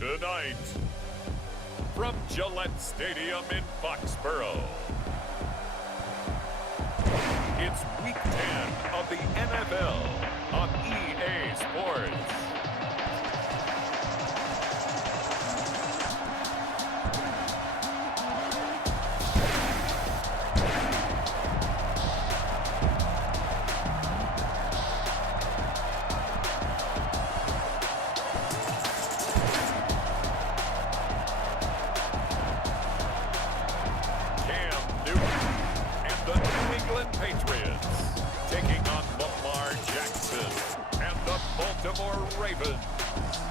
Tonight, from Gillette Stadium in Foxborough, it's Week 10 of the NFL on EA Sports.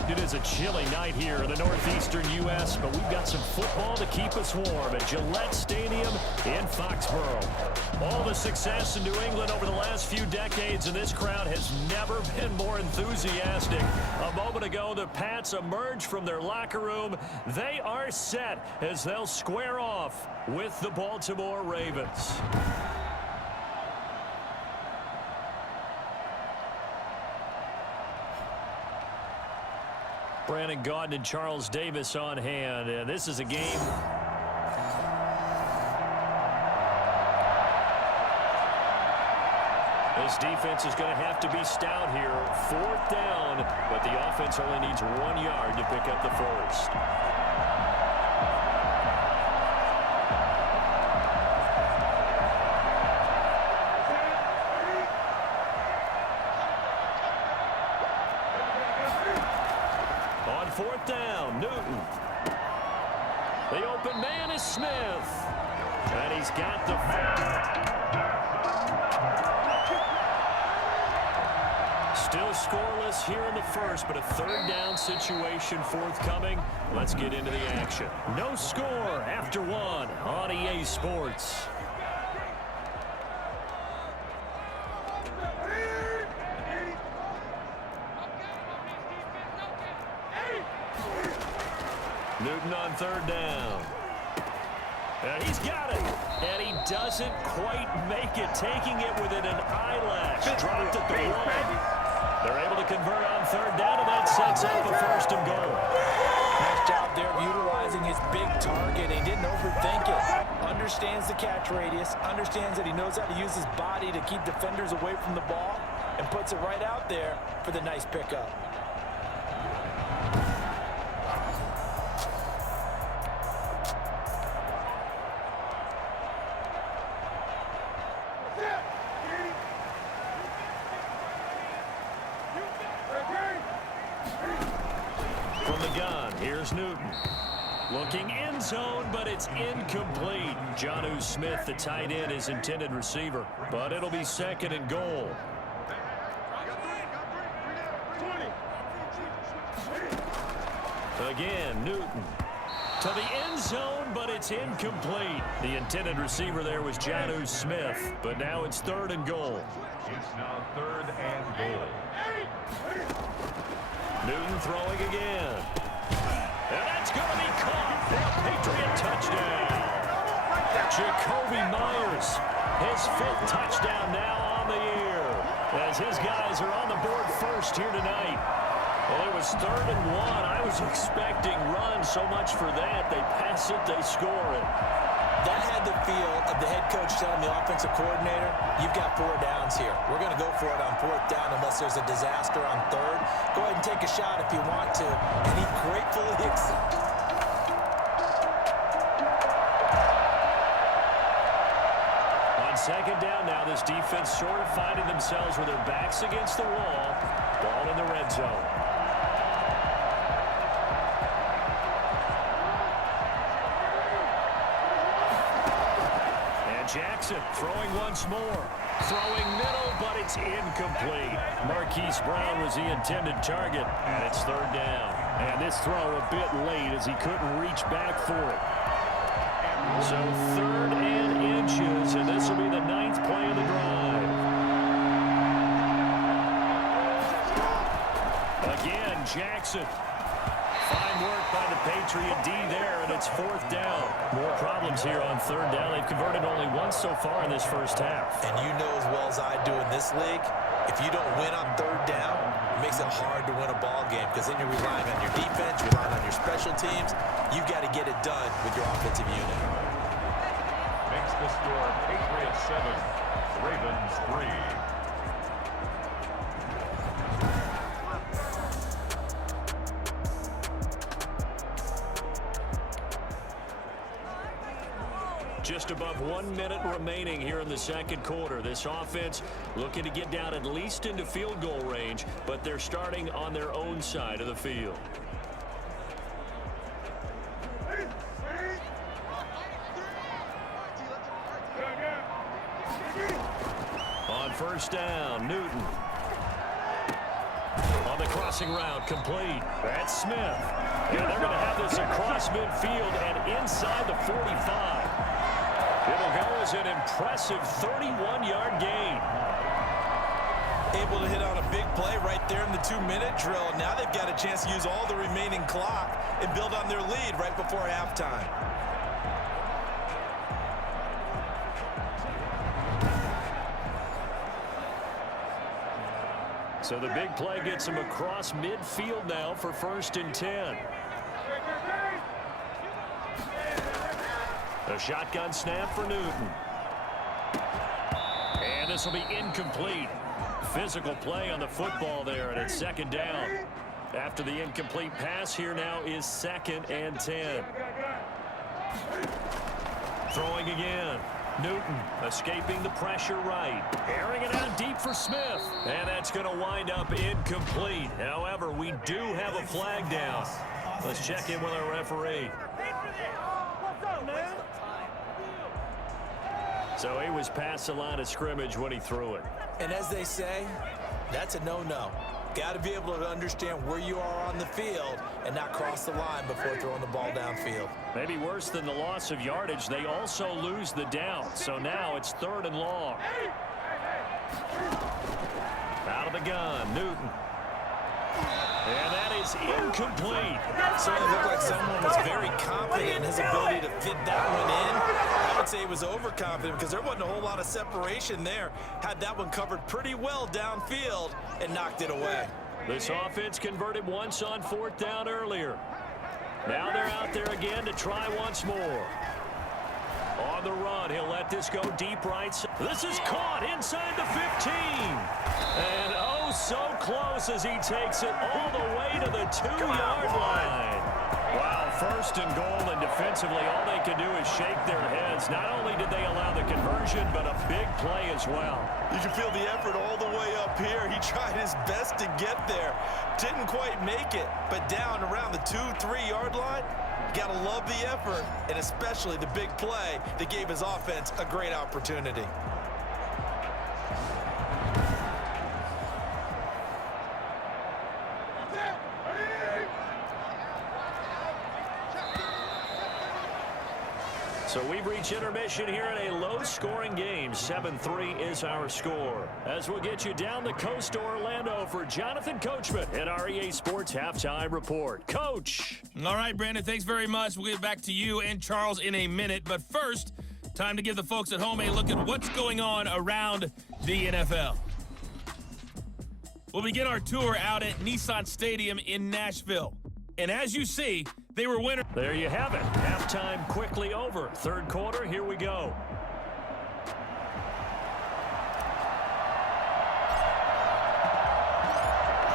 It is a chilly night here in the northeastern U.S., but we've got some football to keep us warm at Gillette Stadium in Foxborough. All the success in New England over the last few decades, and this crowd has never been more enthusiastic. A moment ago, the Pats emerged from their locker room. They are set as they'll square off with the Baltimore Ravens. Brandon Gaudin and Charles Davis on hand, and this is a game. This defense is going to have to be stout here. 4th down, but the offense only needs 1 yard to pick up the first. On 4th down, Newton. The open man is Smith. And he's got the... Still scoreless here in the first, but a 3rd down situation forthcoming. Let's get into the action. No score after 1 on EA Sports. Newton on 3rd down. And he's got it. And he doesn't quite make it, taking it within an eyelash. Dropped at the 1. They're able to convert on 3rd down, and that sets up a 1st and goal. Nice job there of utilizing his big target. He didn't overthink it. Understands the catch radius. Understands that he knows how to use his body to keep defenders away from the ball, and puts it right out there for the nice pickup. From the gun, here's Newton. Looking end zone, but it's incomplete. Jonnu Smith, the tight end, is intended receiver, but it'll be 2nd and goal. Again, Newton. To the end zone, but it's incomplete. The intended receiver there was Jonnu Smith, but now it's 3rd and goal. It's now 3rd and goal. Newton throwing again. And that's going to be caught for a Patriot touchdown. Jacoby Myers, his 5th touchdown now on the year, as his guys are on the board first here tonight. Well, it was 3rd and 1. I was expecting run, so much for that. They pass it, they score it. That had the feel of the head coach telling the offensive coordinator, you've got 4 downs here. We're going to go for it on 4th down unless there's a disaster on 3rd. Go ahead and take a shot if you want to. And he gratefully accepted. On 2nd down now, this defense sort of finding themselves with their backs against the wall. Ball in the red zone. Jackson throwing once more. Throwing middle, but it's incomplete. Marquise Brown was the intended target, and it's 3rd down. And this throw a bit late as he couldn't reach back for it. So 3rd and inches, and this will be the 9th play of the drive. Again, Jackson. Fine work by the Patriot D there, and it's 4th down. More problems here on 3rd down. They've converted only once so far in this first half. And you know as well as I do in this league, if you don't win on 3rd down, it makes it hard to win a ball game because then you're relying on your defense, relying on your teams, you've got to get it done with your offensive unit. Makes the score Patriots 7, Ravens 3. Just above 1 minute remaining here in the second quarter. This offense looking to get down at least into field goal range, but they're starting on their own side of the field. On first down, Newton. On the crossing route, complete. That's Smith. And they're going to have this across midfield and inside the 45. It'll go as an impressive 31-yard gain. Able to hit on a big play right there in the 2-minute drill. Now they've got a chance to use all the remaining clock and build on their lead right before halftime. So the big play gets him across midfield now for 1st and 10. A shotgun snap for Newton. And this will be incomplete. Physical play on the football there, and it's 2nd down. After the incomplete pass, here now is 2nd and 10. Throwing again. Newton escaping the pressure right. Airing it out deep for Smith. And that's going to wind up incomplete. However, we do have a flag down. Let's check in with our referee. So he was past the line of scrimmage when he threw it. And as they say, that's a no-no. Got to be able to understand where you are on the field and not cross the line before throwing the ball downfield. Maybe worse than the loss of yardage, they also lose the down. So now it's 3rd and long. Out of the gun, Newton. And that is incomplete. Certainly looked like someone was very confident in his ability to fit that one in. I would say he was overconfident because there wasn't a whole lot of separation there. Had that one covered pretty well downfield and knocked it away. This offense converted once on 4th down earlier. Now they're out there again to try once more. On the run, he'll let this go deep right. This is caught inside the 15. And oh, so close as he takes it all the way to the 2-yard line. Wow, 1st and goal, and defensively, all they can do is shake their heads. Not only did they allow the conversion, but a big play as well. You can feel the effort all the way up here. He tried his best to get there. Didn't quite make it, but down around the 2-3-yard line, got to love the effort, and especially the big play that gave his offense a great opportunity. So we've reached intermission here in a low-scoring game. 7-3 is our score. As we'll get you down the coast to Orlando for Jonathan Coachman at our EA Sports Halftime Report. Coach! All right, Brandon, thanks very much. We'll get back to you and Charles in a minute. But first, time to give the folks at home a look at what's going on around the NFL. We'll begin our tour out at Nissan Stadium in Nashville. And as you see, they were winners. There you have it. Halftime quickly over. 3rd quarter, here we go.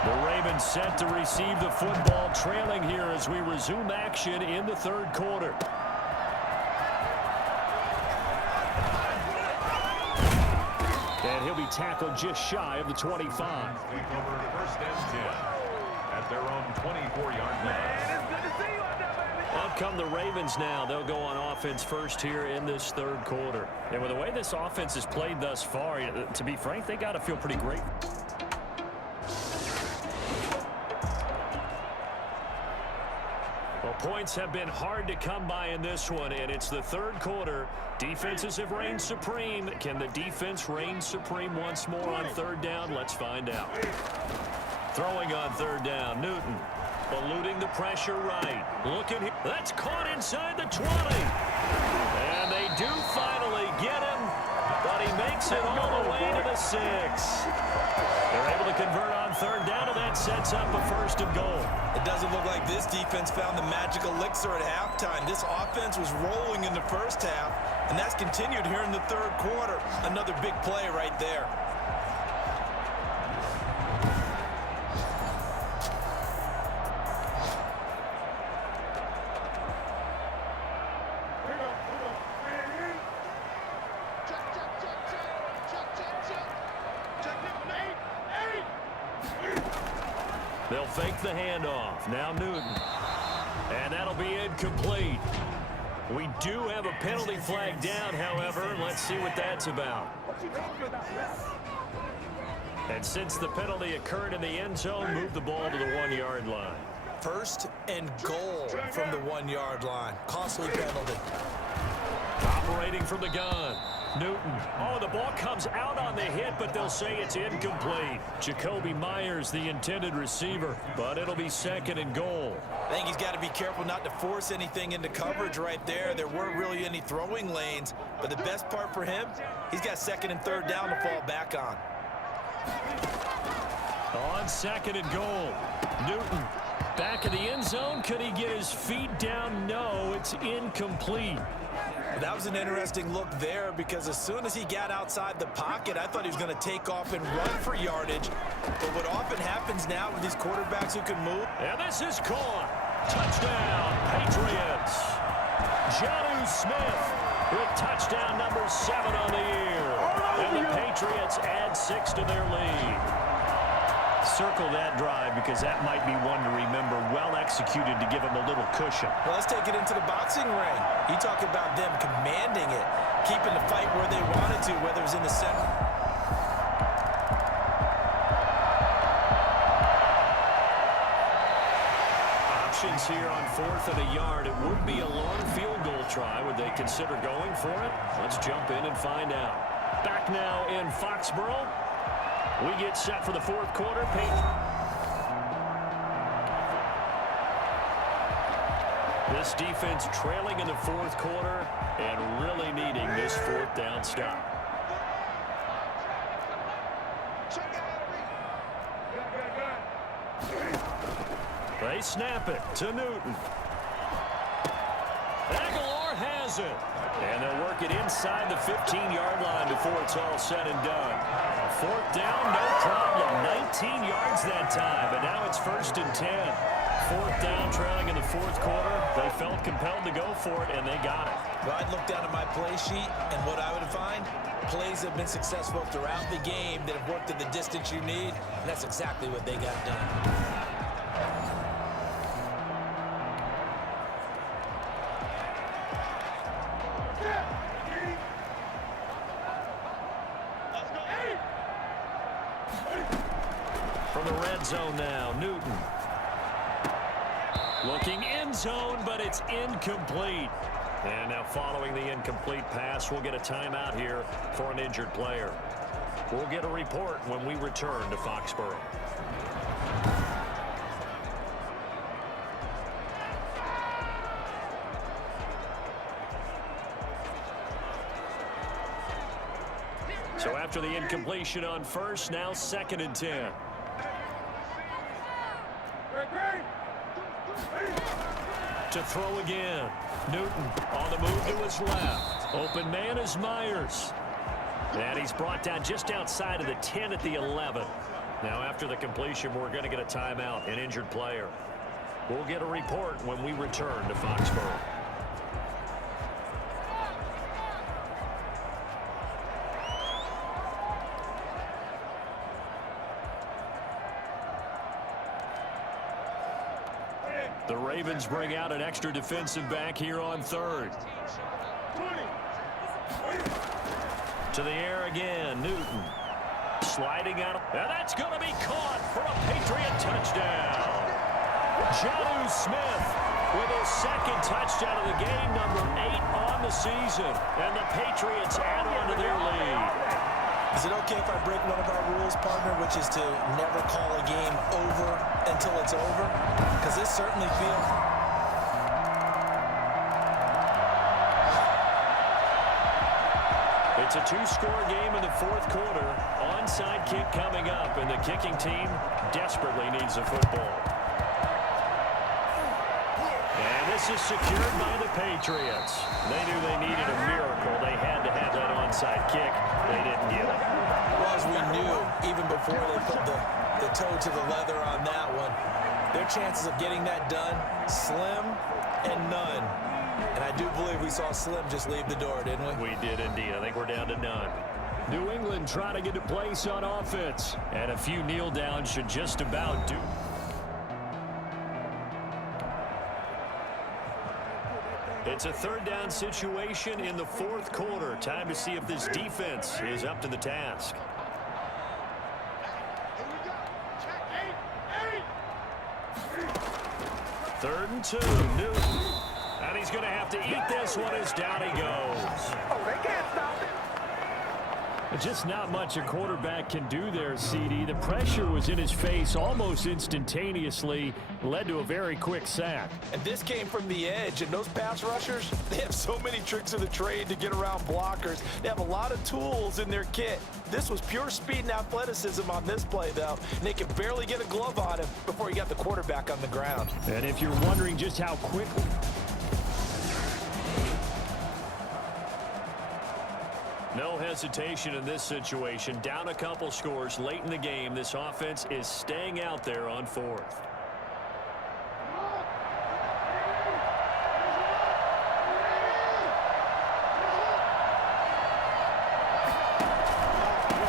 The Ravens set to receive the football, trailing here as we resume action in the 3rd quarter. And he'll be tackled just shy of the 25. Take over 1st and 10 at their own 24-yard line. Out come the Ravens now. They'll go on offense first here in this 3rd quarter. And with the way this offense has played thus far, to be frank, they got to feel pretty great. Well, points have been hard to come by in this one, and it's the 3rd quarter. Defenses have reigned supreme. Can the defense reign supreme once more on 3rd down? Let's find out. Throwing on 3rd down, Newton. Eluding the pressure right. Looking here. That's caught inside the 20. And they do finally get him, but he makes it all the way to the 6. They're able to convert on third down, and that sets up a first and goal. It doesn't look like this defense found the magic elixir at halftime. This offense was rolling in the first half, and that's continued here in the third quarter. Another big play right there. They'll fake the handoff. Now Newton. And that'll be incomplete. We do have a penalty flag down, however. Let's see what that's about. And since the penalty occurred in the end zone, move the ball to the 1-yard line. First and goal from the 1-yard line. Costly penalty. Operating from the gun. Newton. Oh, the ball comes out on the hit, but they'll say it's incomplete. Jacoby Myers, the intended receiver, but it'll be second and goal. I think he's got to be careful not to force anything into coverage right there. There weren't really any throwing lanes, but the best part for him, he's got second and third down to fall back on. On second and goal, Newton back in the end zone. Could he get his feet down? No, it's incomplete. That was an interesting look there because as soon as he got outside the pocket, I thought he was going to take off and run for yardage. But what often happens now with these quarterbacks who can move. And this is caught. Touchdown, Patriots. Jonnu Smith with touchdown number 7 on the year. And the Patriots add 6 to their lead. Circle that drive because that might be one to remember. Well executed to give him a little cushion. Well, let's take it into the boxing ring. You talk about them commanding it, keeping the fight where they wanted to, whether it was in the center. Options here on 4th and a yard. It would be a long field goal try. Would they consider going for it? Let's jump in and find out. Back now in Foxborough. We get set for the fourth quarter. This defense trailing in the fourth quarter and really needing this fourth down stop. They snap it to Newton. Aguilar has it. And they'll work it inside the 15-yard line before it's all said and done. Fourth down, no problem. 19 yards that time, but now it's 1st and 10. Fourth down, trailing in the fourth quarter. They felt compelled to go for it, and they got it. Well, I'd look down at my play sheet, and what I would find, plays have been successful throughout the game that have worked at the distance you need, and that's exactly what they got done. From the red zone now, Newton. Looking end zone, but it's incomplete. And now following the incomplete pass, we'll get a timeout here for an injured player. We'll get a report when we return to Foxborough. So after the incompletion on first, now 2nd and 10. To throw again. Newton on the move to his left. Open man is Myers. And he's brought down just outside of the 10 at the 11. Now after the completion, we're going to get a timeout, an injured player. We'll get a report when we return to Foxborough. The Ravens bring out an extra defensive back here on 3rd. To the air again, Newton. Sliding out. And that's going to be caught for a Patriot touchdown. Jonnu Smith with his 2nd touchdown of the game, number 8 on the season. And the Patriots add on to their lead. Is it okay if I break one of our rules, partner, which is to never call a game over until it's over? Because this certainly feels... It's a two-score game in the fourth quarter. Onside kick coming up, and the kicking team desperately needs a football. And this is secured by the Patriots. They knew they needed a miracle. They had to have that onside kick. They didn't get it. Well, as we knew, even before they put the toe to the leather on that one, their chances of getting that done, slim and none. And I do believe we saw Slim just leave the door, didn't we? We did indeed. I think we're down to none. New England trying to get a place on offense. And a few kneel downs should just about do. It's a third down situation in the fourth quarter. Time to see if this defense is up to the task. Third and 2. Newton. And he's going to have to eat this one as down he goes. Oh, they can't stop it. Just not much a quarterback can do there, CD. The pressure was in his face almost instantaneously, led to a very quick sack. And this came from the edge, and those pass rushers, they have so many tricks of the trade to get around blockers. They have a lot of tools in their kit. This was pure speed and athleticism on this play, though, and they could barely get a glove on him before he got the quarterback on the ground. And if you're wondering just how quickly... No hesitation in this situation. Down a couple scores late in the game. This offense is staying out there on fourth.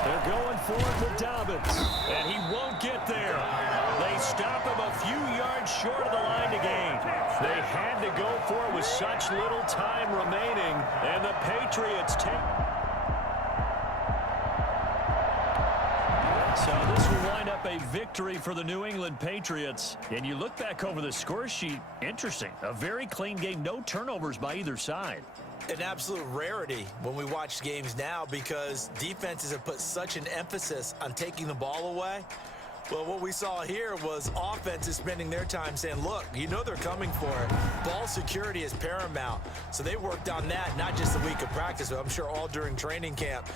They're going for it with Dobbins. And he won't get there. They stop him a few yards short of the line to gain. They had to go for it with such little time remaining. And the Patriots take... So this will wind up a victory for the New England Patriots. And you look back over the score sheet, interesting. A very clean game, no turnovers by either side. An absolute rarity when we watch games now because defenses have put such an emphasis on taking the ball away. Well, what we saw here was offenses spending their time saying, look, you know they're coming for it. Ball security is paramount. So they worked on that, not just the week of practice, but I'm sure all during training camp.